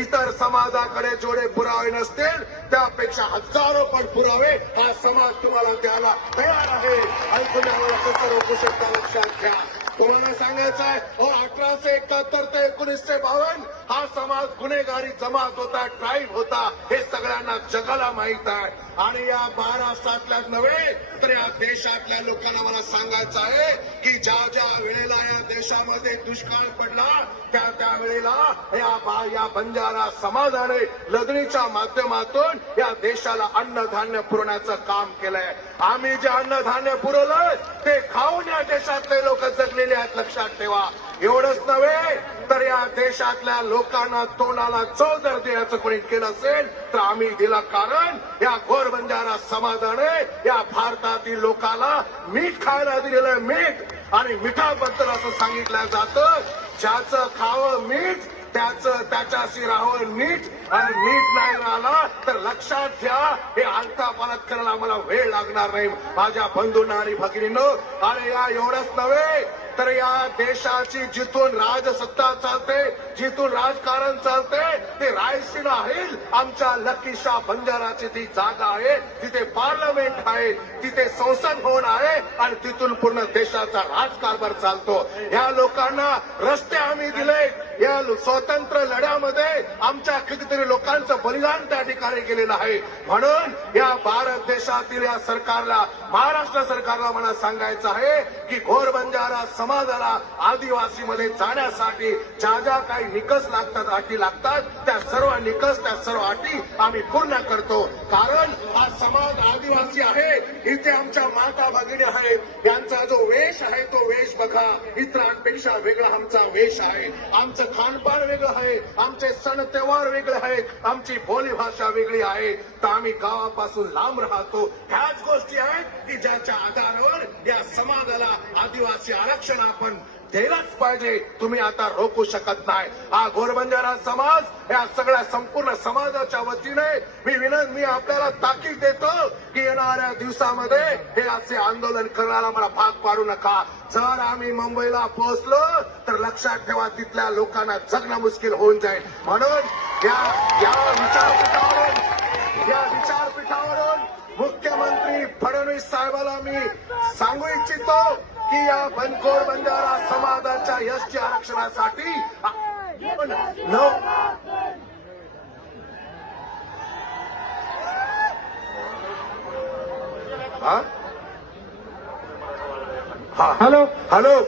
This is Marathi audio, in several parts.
इतर समाजाकडे जेवढे पुरावे नसतील त्यापेक्षा हजारो पट पुरावे हा समाज तुम्हाला द्यायला तयार आहे आणि तुम्ही आम्हाला कसं रोखू शकता लक्षात घ्या. तुम्हाला सांगायचं आहे 1871 ते 1952 हा समाज गुन्हेगारी जमात होता, ट्राईब होता, हे सगळ्यांना जगाला माहित आहे. आणि या महाराष्ट्रातल्या नव्हे तर या देशातल्या लोकांना मला सांगायचं आहे की ज्या ज्या वेळेला या देशामध्ये दुष्काळ पडला त्या वेळेला या बंजारा समाजाने लढणीच्या माध्यमातून या देशाला अन्नधान्य पुरवण्याचं काम केलंय. आम्ही जे अन्नधान्य पुरवलं ते खाऊन या देशातले लोक जगलेले आहेत, लक्षात ठेवा. एवढंच नव्हे तर या देशातल्या लोकांना तोंडाला चव जर द्यायचं कोणी केलं असेल तर आम्ही दिला. कारण या घोर बंजारा समाजाने या भारतातील लोकांना मीठ खायला दिलेलं मीठ आणि मिठाबद्दल असं सांगितलं जातं ज्याचं खावं मीठ त्याच्याशी राहावं नीट आणि नीट नाही राहिला तर लक्षात घ्या हे आलतापालत करायला आम्हाला वेळ लागणार नाही माझ्या बंधूंना आणि भगिनींनो. आणि या एवढंच नव्हे तर या देशाची जिथून राजसत्ता चालते, जिथून राजकारण चालते ते रायसीना हिल आमच्या लकी शाह बंजाराची ती जागा आहे, तिथे पार्लमेंट आहे, तिथे संसद भवन आहे आणि तिथून पूर्ण देशाचा राजकारभार चालतो. या लोकांना रस्ते आम्ही दिले. या स्वतंत्र लढ्यामध्ये आमच्या कितीतरी लोकांचं बलिदान त्या ठिकाणी गेलेलं आहे. म्हणून या भारत देशातील या सरकारला, महाराष्ट्र सरकारला मला सांगायचं आहे की घोर बंजारा समाजाला आदिवासीमध्ये जाण्यासाठी ज्या ज्या काही निकष लागतात, अटी लागतात, त्या सर्व निकष, त्या सर्व अटी आम्ही पूर्ण करतो. कारण हा समाज आदिवासी आहे, इथे आमच्या माता भगिनी आहेत, यांचा जो वेश आहे तो वेश बघा, इतरांपेक्षा वेगळा आमचा वेश आहे. आमचं खानपान वेगळं आहे, आमचे सण त्योहार वेगळे आहेत, आमची बोली भाषा वेगळी आहे. तर आम्ही गावापासून लांब राहतो. ह्याच गोष्टी आहेत की ज्याच्या आधारावर या समाजाला आदिवासी आरक्षण आपण द्यायलाच पाहिजे. तुम्ही आता रोखू शकत नाही. हा घोरबंजारा समाज या सगळ्या संपूर्ण समाजाच्या वतीने मी आपल्याला ताकीद देतो की येणाऱ्या दिवसामध्ये हे असे आंदोलन करण्याला मला भाग पाडू नका. जर आम्ही मुंबईला पोहोचलो तर लक्षात ठेवा तिथल्या लोकांना जगणं मुश्किल होऊन जाईल. म्हणून या विचारपीठावरून मुख्यमंत्री फडणवीस साहेबाला मी सांगू इच्छितो की या घोर बंजारा समाजाच्या एसटी आरक्षणासाठी हॅलो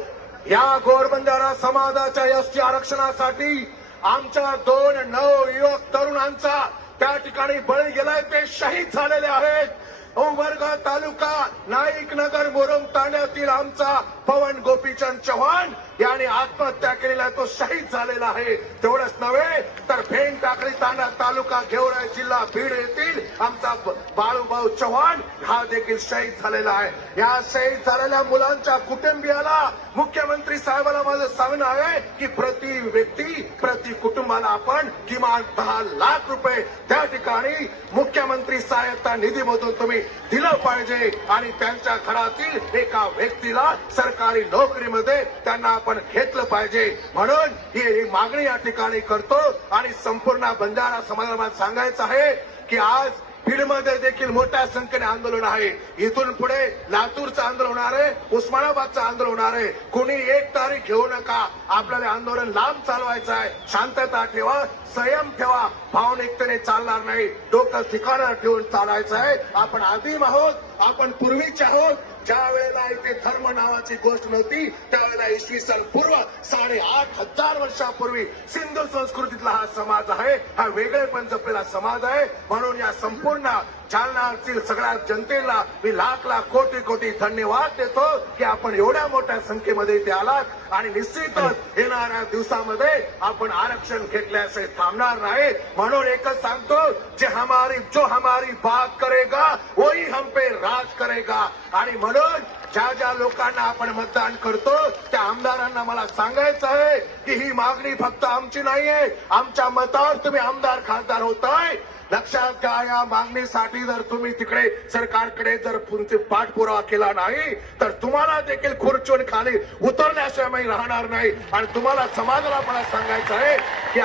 या घोर बंजारा समाजाच्या एसटी आरक्षणासाठी आमच्या 2 नवयुवक तरुणांचा त्या ठिकाणी बळी गेलाय, ते शहीद झालेले आहेत. उमरगा तालुका नाईक नगर मोरम तांड्यातील आमचा पवन गोपीचंद चव्हाण याने आत्महत्या केलेला, तो शहीद झालेला आहे. तेवढंच नव्हे तर भेंड टाकळी तांडा तालुका गेवराई जिल्हा बीड येथील आमचा बाळूभाऊ चव्हाण हा देखील शहीद झालेला आहे. या शहीद झालेल्या मुलांच्या कुटुंबियाला मुख्यमंत्री साहेबांना माझं सांगणं आहे की प्रति व्यक्ती प्रति कुटुंबाला आपण किमान 10 लाख रुपये त्या ठिकाणी मुख्यमंत्री सहायता निधीमधून तुम्ही दिलं पाहिजे आणि त्यांच्या घरातील एका व्यक्तीला सरकारी नोकरीमध्ये त्यांना आपण घेतलं पाहिजे. म्हणून ही मागणी या ठिकाणी करतो आणि संपूर्ण बंजारा समाजाला सांगायचं आहे की आज बीडमध्ये देखील मोठ्या संख्येने आंदोलन आहे. इथून पुढे लातूरचं आंदोलन होणार आहे, उस्मानाबादचं आंदोलन होणार आहे. कुणी एक तारीख घेऊ नका. आपल्याला आंदोलन लांब चालवायचं आहे. शांतता ठेवा, संयम ठेवा, भावनिकतेने चालणार नाही. डोकं ठिकाणावर ठेवून चालायचं आहे. आपण आदिम आहोत, आपण पूर्वीचे आहोत. ज्या वेळेला इथे धर्म नावाची गोष्ट नव्हती त्यावेळेला इसवी सन पूर्व 8,500 वर्षापूर्वी सिंधू संस्कृतीतला हा समाज आहे. हा वेगळेपण जपलेला समाज आहे. म्हणून या संपूर्ण जालनातील सगळ्या जनतेला मी लाख कोटी कोटी धन्यवाद देतो की आपण एवढ्या मोठ्या संख्येमध्ये इथे आलात आणि निश्चितच येणाऱ्या दिवसामध्ये आपण आरक्षण घेतल्याशिवाय थांबणार नाही. म्हणून एकच सांगतो, जो हमारी बात करेगा वही हम पे राज करेगा. आणि म्हणून ज्या लोकांना आपण मतदान करतो त्या आमदारांना मला सांगायचं आहे की ही मागणी फक्त आमची नाहीये. आमच्या मतावर तुम्ही आमदार खासदार होताय. लक्षात घ्या, या मागणीसाठी जर तुम्ही तिकडे सरकारकडे जर तुमचे पाठपुरावा केला नाही तर तुम्हाला देखील खुर्चून खाली उतरण्याशिवाय राहणार नाही. आणि तुम्हाला समाजाला मला सांगायचं आहे की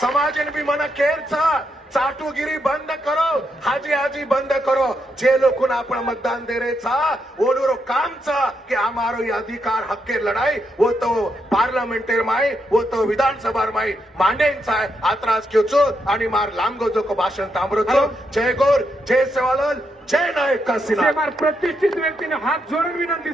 समाज भी मना केर छा चाटुगिरी बंद करो, हाजी हाजी बंद करो। जे लोग आपण मतदान दे रहे था वो लोग काम था कि हमारो ये अधिकार हक के लड़ाई वो तो पार्लियामेंटेर माई वो तो विधानसभा माई मांडेंचा आहे। आत्रास क्योचो आणि मार लांबगोजो को भाषण तांबरोचो। जय गौर, जय सेवालाल, जय नायक काशीनाथ। प्रतिष्ठित व्यक्तीने हात जोडून विनंती